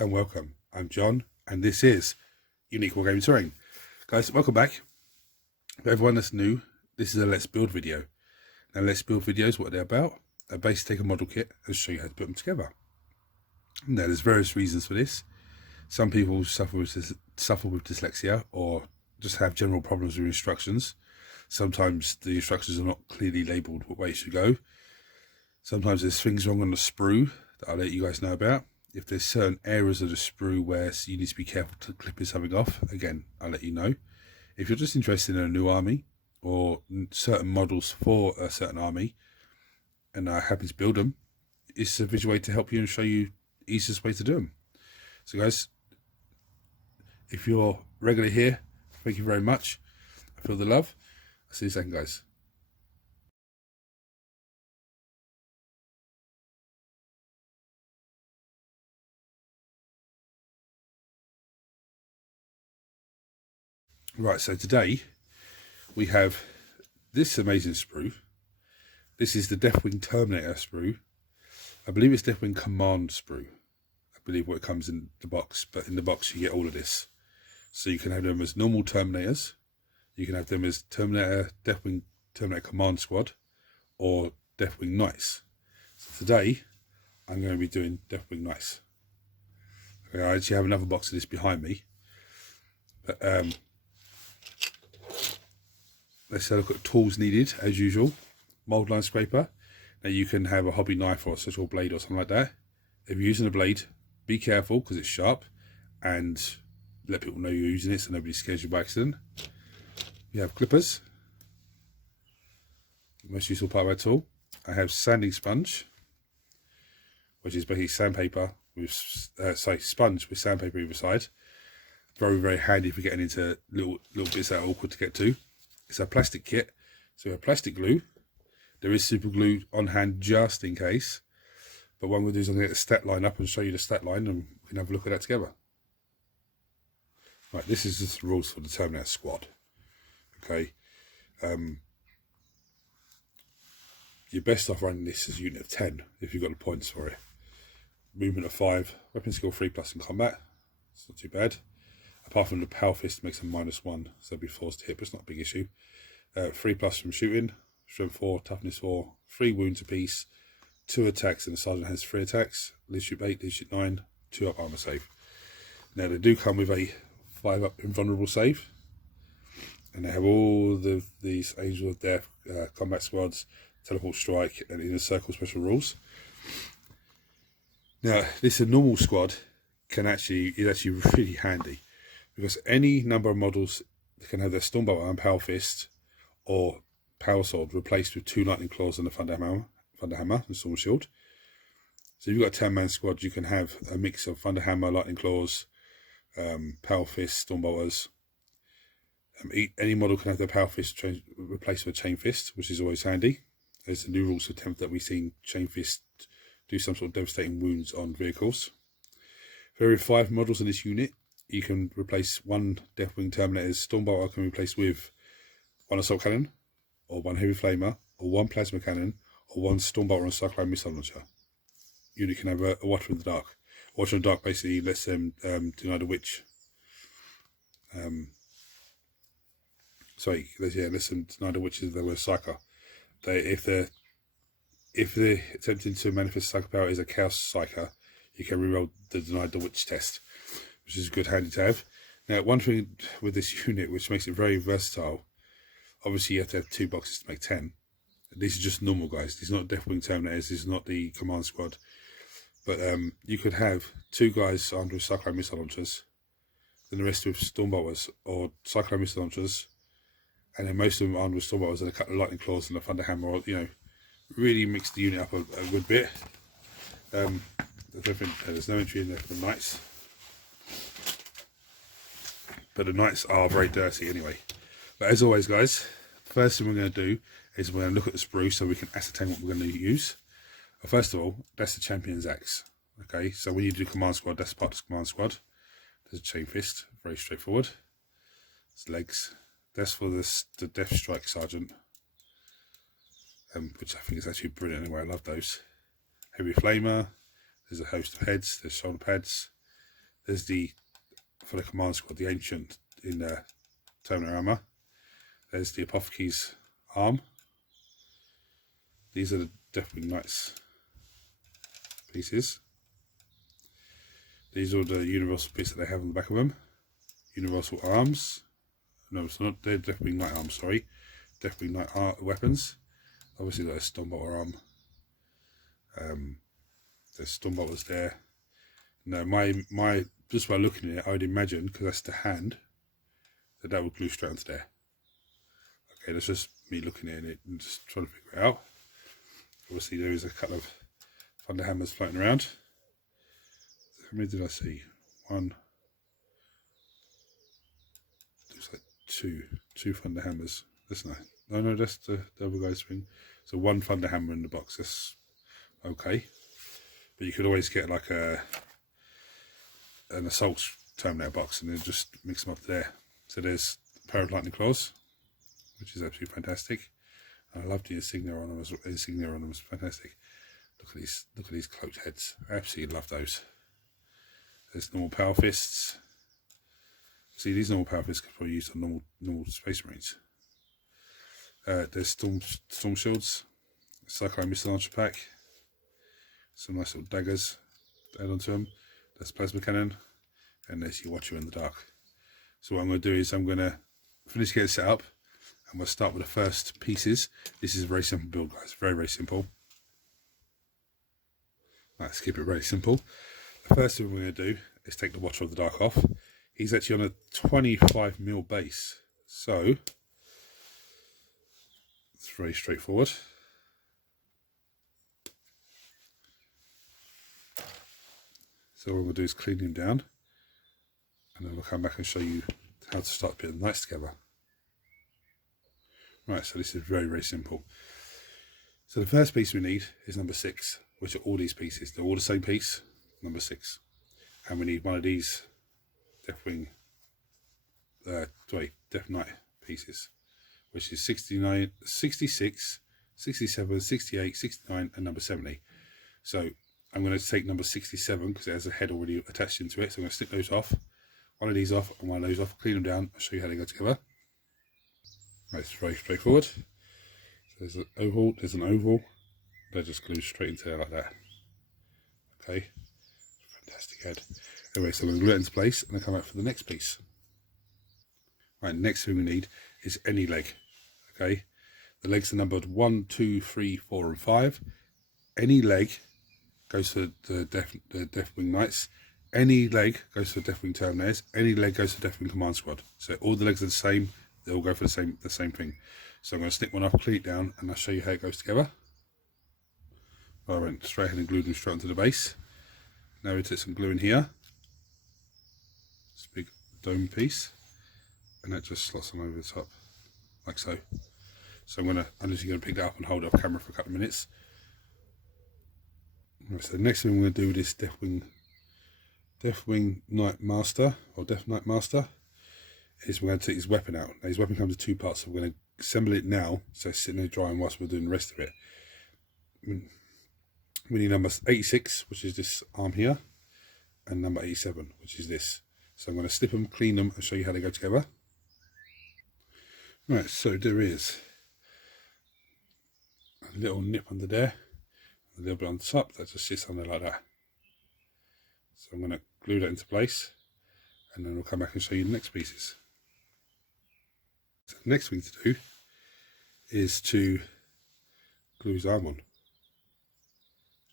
and welcome. I'm John, and this is Unique Wargaming Terrain. Guys, welcome back. For everyone that's new, this is a Let's Build video. Now, Let's Build videos, what they're about, are basically take a model kit and show you how to put them together. Now, there's various reasons for this. Some people suffer with dyslexia or just have general problems with instructions. Sometimes the instructions are not clearly labelled what way you should go. Sometimes there's things wrong on the sprue that I'll let you guys know about. If there's certain areas of the sprue where you need to be careful to clipping something off, again, I'll let you know. If you're just interested in a new army or certain models for a certain army and I happen to build them, it's a visual way to help you and show you the easiest way to do them. So guys, if you're regularly here, thank you very much. I feel the love. I'll see you second, guys. Right, so today we have this amazing sprue. This is the Deathwing Terminator sprue. I believe it's Deathwing Command sprue. I believe what comes in the box, but in the box you get all of this. So you can have them as normal Terminators, you can have them as Deathwing Terminator Command Squad, or Deathwing Knights. So today I'm going to be doing Deathwing Knights. Okay, I actually have another box of this behind me, but let's have a look at tools needed as usual. Mold line scraper. Now you can have a hobby knife or a surgical blade or something like that. If you're using a blade, be careful because it's sharp, and let people know you're using it so nobody scares you by accident. You have clippers, most useful part of our tool. I have sanding sponge, which is basically sandpaper with sponge with sandpaper either side. Very, very handy for getting into little bits that are awkward to get to. It's a plastic kit, so we have plastic glue. There is super glue on hand just in case. But what I'm going to do is I'm going to get the stat line up and show you the stat line, and we can have a look at that together. Right, this is just the rules for the Terminator squad. Okay. You're best off running this as a unit of 10 if you've got the points for it. Movement of 5, weapon skill 3+ in combat. It's not too bad. Apart from the power fist makes them -1, so they'll be forced to hit, but it's not a big issue. 3+ from shooting, strength 4, toughness 4, 3 wounds apiece, 2 attacks, and the sergeant has 3 attacks. Leadership 8, leadership 9, 2 up armor save. Now they do come with a 5 up invulnerable save, and they have all these Angel of Death, combat squads, teleport strike, and inner circle special rules. Now this normal squad is actually really handy, because any number of models can have their Stormbolt and Power Fist or Power Sword replaced with 2 Lightning Claws and a Thunder Hammer and Storm Shield. So if you've got a 10-man squad, you can have a mix of Thunder Hammer, Lightning Claws, Power Fist, Stormbolters. Any model can have their Power Fist replaced with a Chain Fist, which is always handy. There's the new rules attempt that we've seen Chain Fist do some sort of devastating wounds on vehicles. There are 5 models in this unit. You can replace 1 Deathwing Terminators. Stormbolter can be replaced with 1 Assault Cannon, or 1 Heavy Flamer, or 1 Plasma Cannon, or 1 Stormbolter and Cyclone Missile Launcher. Unit can have a Watcher in the Dark. Watcher in the Dark basically lets them deny the witch. Lets them deny the witches if they were Psyker. If they're attempting to manifest Psycho power is a Chaos Psyker, you can reroll the Denied the Witch test, which is good, handy to have. Now, one thing with this unit which makes it very versatile, obviously you have to have 2 boxes to make 10. These are just normal guys. These are not Deathwing Terminators. This is not the command squad. But you could have 2 guys armed with Cyclone Missile Launchers, then the rest with Stormbolters or Cyclone Missile Launchers, and then most of them armed with Stormbolters and a couple of Lightning Claws and a Thunder Hammer, or, really mix the unit up a good bit. There's no entry in there for the Knights, but the Knights are very dirty anyway. But as always, guys, first thing we're going to do is we're going to look at the sprue so we can ascertain what we're going to use. First of all, that's the Champion's Axe. Okay, so when you do Command Squad, that's part of the Command Squad. There's a Chain Fist, very straightforward. It's legs. That's for the Death Strike Sergeant, which I think is actually brilliant anyway. I love those. Heavy Flamer. There's a host of heads. There's shoulder pads. There's the, for the command squad, the ancient in Terminator armor. There's the Apothecary's arm. These are the Deathwing Knights pieces. These are the universal bits that they have on the back of them. Universal arms. No, it's not. They're Deathwing Knight arms. Sorry, Deathwing Knight weapons. Obviously, got a Stormbolter arm. There's Stormbolters there. No, my just by looking at it, I would imagine, because that's the hand, that would glue straight onto there. Okay, that's just me looking at it and just trying to figure it out. Obviously, there is a couple of thunder hammers floating around. How many did I see? One. Looks like two thunder hammers. That's nice. No, that's the other guy's thing. So one thunder hammer in the box. That's okay. But you could always get like an assault Terminator box and then just mix them up there. So there's a pair of lightning claws, which is absolutely fantastic. I love the insignia on them. It's fantastic. Look at these cloaked heads. I absolutely love those. There's normal power fists. See, these normal power fists can probably use on normal Space Marines. There's storm shields, Cyclone missile launcher pack, some nice little daggers to add onto them. There's plasma cannon, and there's your Watcher in the dark. So what I'm going to do is I'm going to finish getting set up, and we'll start with the first pieces. This is a very simple build, guys. Very simple. Let's keep it very simple. The first thing we're going to do is take the Watcher of the Dark off. He's actually on a 25mm base, so it's very straightforward. So what I'm going to do is clean him down, and then we'll come back and show you how to start putting the knights together. Right, so this is very simple. So the first piece we need is number 6, which are all these pieces. They're all the same piece, number 6. And we need one of these Death Knight pieces, which is 69, 66, 67, 68, 69, and number 70. So I'm going to take number 67 because it has a head already attached into it. So I'm going to snip those off, one of these off and one of those off, clean them down, I'll show you how they go together. Right, it's very straightforward. So there's an oval, they're just glued straight into there like that. Okay, fantastic head. Anyway, so I'm going to glue it into place and I'll come out for the next piece. Right, next thing we need is any leg. Okay, the legs are numbered 1, 2, 3, 4, and 5. Any leg goes to the Deathwing Knights. Any leg goes to the Deathwing Terminators. Any leg goes to the Deathwing Command Squad. So all the legs are the same. They all go for the same thing. So I'm going to snip one off, clean it down, and I'll show you how it goes together. I went straight ahead and glued them straight onto the base. Now we take some glue in here. This big dome piece, and that just slots them over the top, like so. So I'm just going to pick that up and hold it off camera for a couple of minutes. Right, so the next thing we're going to do with this Deathwing Knight Master, or Death Knight Master, is we're going to take his weapon out. Now his weapon comes in 2 parts, so we're going to assemble it now, so it's sitting there drying whilst we're doing the rest of it. We need number 86, which is this arm here, and number 87, which is this. So I'm going to snip them, clean them, and show you how they go together. Right, so there is a little nip under there, a little bit on the top, that just sits on there like that. So I'm going to glue that into place, and then we'll come back and show you the next pieces. So the next thing to do is to glue his arm on.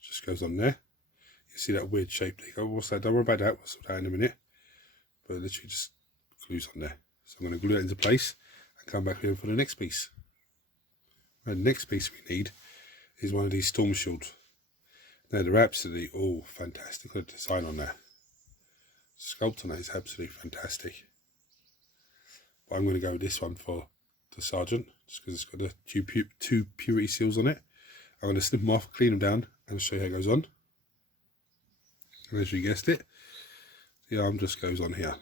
Just goes on there. You see that weird shape there. You go, what's that? Don't worry about that, we'll sort that out in a minute. But literally just glues on there. So I'm going to glue it into place and come back here for the next piece. And the next piece we need is one of these storm shields. Now they're absolutely all fantastic. Look at the design on there. Sculpt on that is absolutely fantastic. But I'm going to go with this one for the Sergeant, just because it's got the two purity seals on it. I'm going to snip them off, clean them down, and show you how it goes on. And as you guessed it, the arm just goes on here.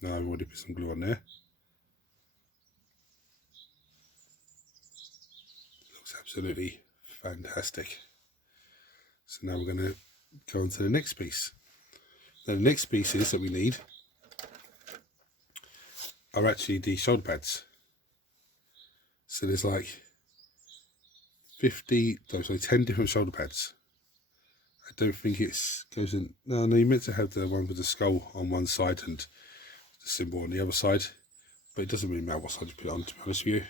Now I've already put some glue on there. It looks absolutely fantastic. So now we're going to go on to the next piece. Now the next pieces that we need are actually the shoulder pads. So there's like 10 different shoulder pads. I don't think it's goes in. No, you're meant to have the one with the skull on one side and the symbol on the other side, but it doesn't really matter what side you put it on, to be honest with you.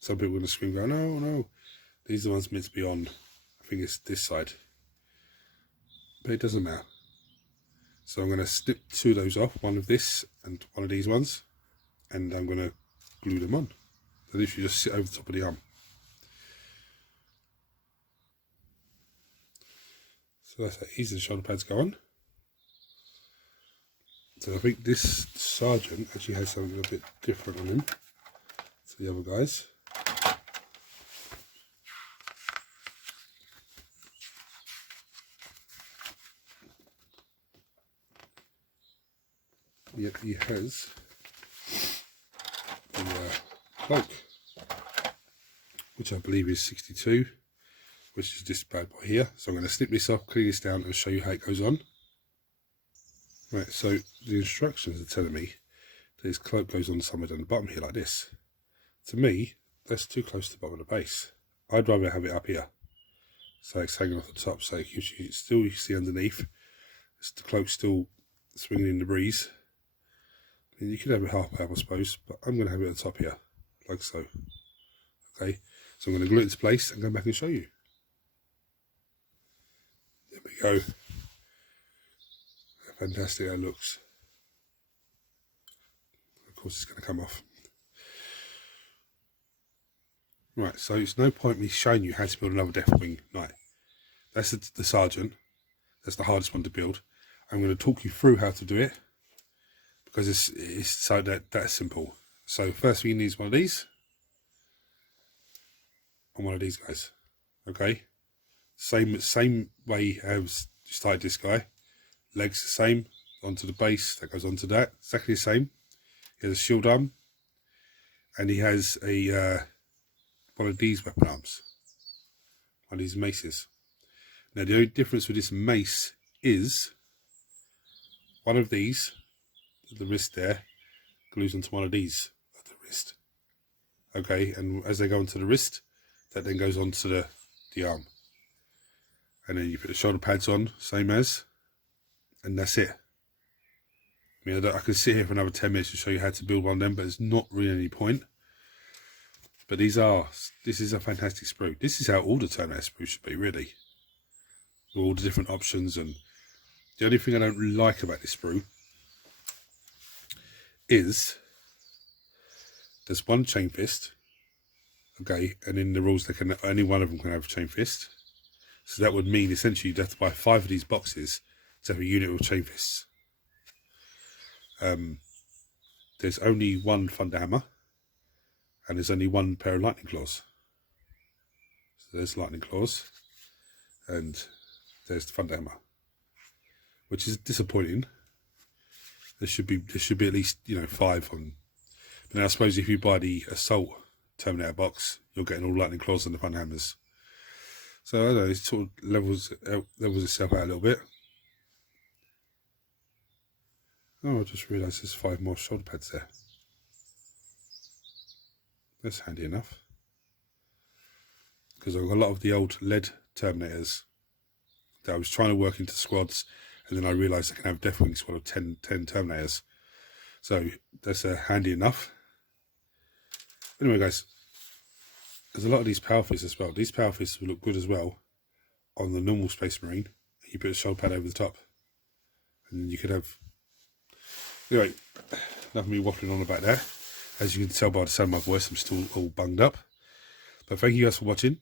Some people are going to scream, going, no, no, these are the ones meant to be on. I think it's this side, but it doesn't matter. So I'm going to snip 2 of those off, one of this and one of these ones, and I'm going to glue them on. They literally just sit over the top of the arm. So that's how easy the shoulder pads go on. So I think this sergeant actually has something a bit different on him to the other guys. Yep, he has the cloak, which I believe is 62, which is this bad boy here. So I'm going to snip this off, clean this down and show you how it goes on. Right, so the instructions are telling me that his cloak goes on somewhere down the bottom here like this. To me, that's too close to the bottom of the base. I'd rather have it up here. So it's hanging off the top, so it gives you, still you see underneath, the cloak's still swinging in the breeze. And you could have it half up, I suppose, but I'm going to have it at the top here, like so. Okay, so I'm going to glue it into place and go back and show you. There we go. How fantastic that looks. Of course it's going to come off. Right, so it's no point me showing you how to build another Deathwing Knight. That's the sergeant. That's the hardest one to build. I'm going to talk you through how to do it, because it's so that's simple. So first thing you need is one of these and one of these guys. Okay, same way as you started this guy. Legs the same, onto the base, that goes onto that, exactly the same. He has a shield arm, and he has a one of these weapon arms, one of these maces. Now the only difference with this mace is one of these, the wrist there, glues onto one of these at the wrist. Okay, and as they go onto the wrist, that then goes onto the arm. And then you put the shoulder pads on, same as, and that's it. I mean, I could sit here for another 10 minutes to show you how to build one of them, but there's not really any point. But this is a fantastic sprue. This is how all the Terminator sprues should be, really. With all the different options. And the only thing I don't like about this sprue is there's one chain fist, okay, and in the rules they can only one of them can have a chain fist. So that would mean essentially you'd have to buy 5 of these boxes to have a unit with chain fists. There's only one thunder hammer, and there's only one pair of lightning claws. So there's lightning claws, and there's the thunder hammer, which is disappointing. There should be at least 5 on. But now I suppose if you buy the Assault Terminator box, you're getting all lightning claws and the thunder hammers. So I don't know, it sort of levels itself out a little bit. Oh, I just realised there's 5 more shoulder pads there. That's handy enough. Because I've got a lot of the old lead Terminators that I was trying to work into squads, and then I realised I can have Deathwing squad of 10 Terminators. So that's handy enough. Anyway, guys, there's a lot of these power fists as well. These power fists will look good as well on the normal Space Marine. You put a shoulder pad over the top, and then you could have. Anyway, enough of me waffling on about that. As you can tell by the sound of my voice, I'm still all bunged up. But thank you guys for watching.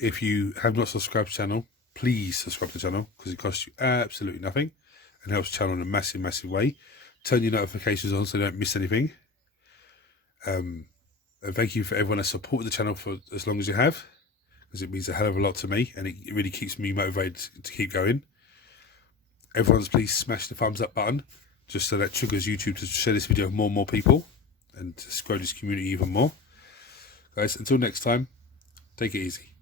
If you have not subscribed to the channel, please subscribe to the channel, because it costs you absolutely nothing and helps the channel in a massive, massive way. Turn your notifications on so you don't miss anything. And thank you for everyone that supported the channel for as long as you have, because it means a hell of a lot to me, and it really keeps me motivated to keep going. Everyone's please smash the thumbs up button, just so that triggers YouTube to share this video with more and more people and to grow this community even more. Guys, until next time, take it easy.